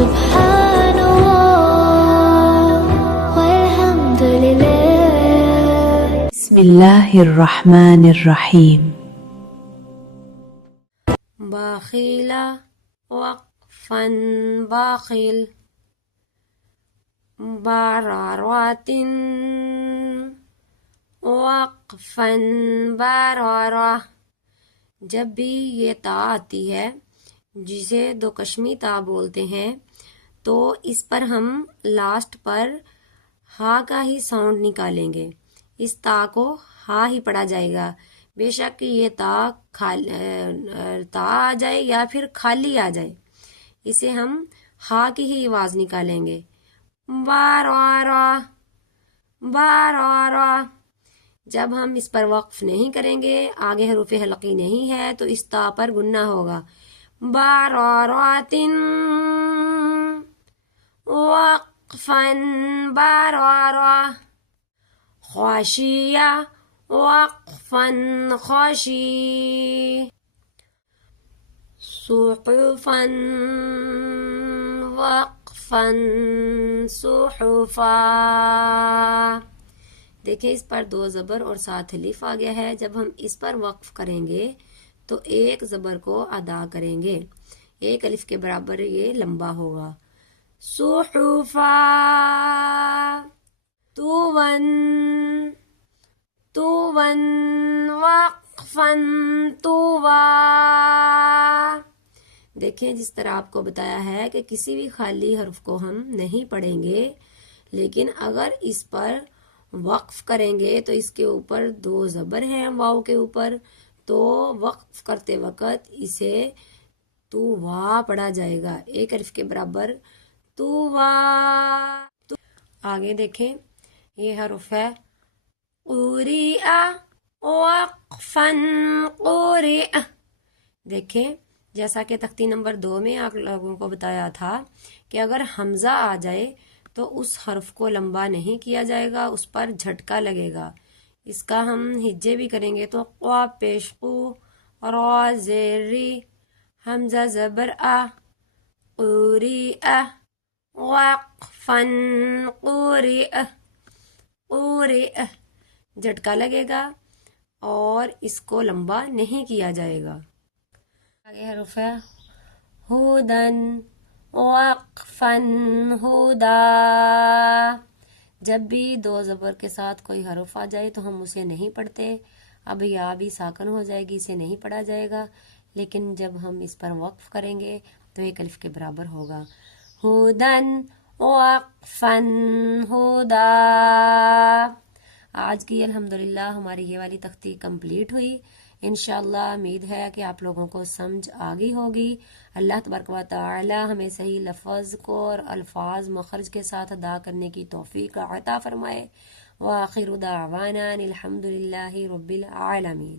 سبحان الله والحمد لله. بسم الله الرحمن الرحيم. باخیل وقفا باخل برارات وقفا برارا. جب بھی یہ تا آتی ہے جسے دو کشمی تا بولتے ہیں تو اس پر ہم لاسٹ پر ہا کا ہی ساؤنڈ نکالیں گے. اس تا کو ہا ہی پڑھا جائے گا، بے شک یہ تا آ جائے یا پھر خالی آ جائے، اسے ہم ہا کی ہی آواز نکالیں گے. بارارا بارارا. جب ہم اس پر وقف نہیں کریں گے، آگے حروف حلقی نہیں ہے تو اس تا پر گننا ہوگا. بارارات وقفا بارارا. خاشیہ وقفا خاشی. صحفا وقفا صحفا. دیکھیں اس پر دو زبر اور ساتھ الف آ گیا ہے. جب ہم اس پر وقف کریں گے تو ایک زبر کو ادا کریں گے، ایک الف کے برابر یہ لمبا ہوگا. صحفا. توون توون وقفا طوا. دیکھیں جس طرح آپ کو بتایا ہے کہ کسی بھی خالی حرف کو ہم نہیں پڑھیں گے، لیکن اگر اس پر وقف کریں گے تو اس کے اوپر دو زبر ہیں واو کے اوپر، تو وقف کرتے وقت اسے تو وا پڑھا جائے گا، ایک الف کے برابر تو وا. آگے دیکھیں یہ حرف ہے قریء وقفا قریء. دیکھیں جیسا کہ تختی نمبر 2 میں آپ لوگوں کو بتایا تھا کہ اگر حمزہ آ جائے تو اس حرف کو لمبا نہیں کیا جائے گا، اس پر جھٹکا لگے گا. اس کا ہم ہجے بھی کریں گے تو قوا پیش قو، را زیر ری، حمزہ زبر آ، قریء وقفا قریء قریء. جھٹکا لگے گا اور اس کو لمبا نہیں کیا جائے گا. آگے حرف ہے ہودن وقفا ہودا. جب بھی دو زبر کے ساتھ کوئی حرف آ جائے تو ہم اسے نہیں پڑھتے. اب یا بھی ساکن ہو جائے گی، اسے نہیں پڑھا جائے گا، لیکن جب ہم اس پر وقف کریں گے تو ایک الف کے برابر ہوگا. ہودن وقفا ہودا. آج کی الحمدللہ ہماری یہ والی تختی کمپلیٹ ہوئی. انشاءاللہ امید ہے کہ آپ لوگوں کو سمجھ آ گئی ہوگی. اللہ تبارک و تعالی ہمیں صحیح لفظ کو اور الفاظ مخرج کے ساتھ ادا کرنے کی توفیق عطا فرمائے. وآخر دعوانا الحمدللہ رب العالمین.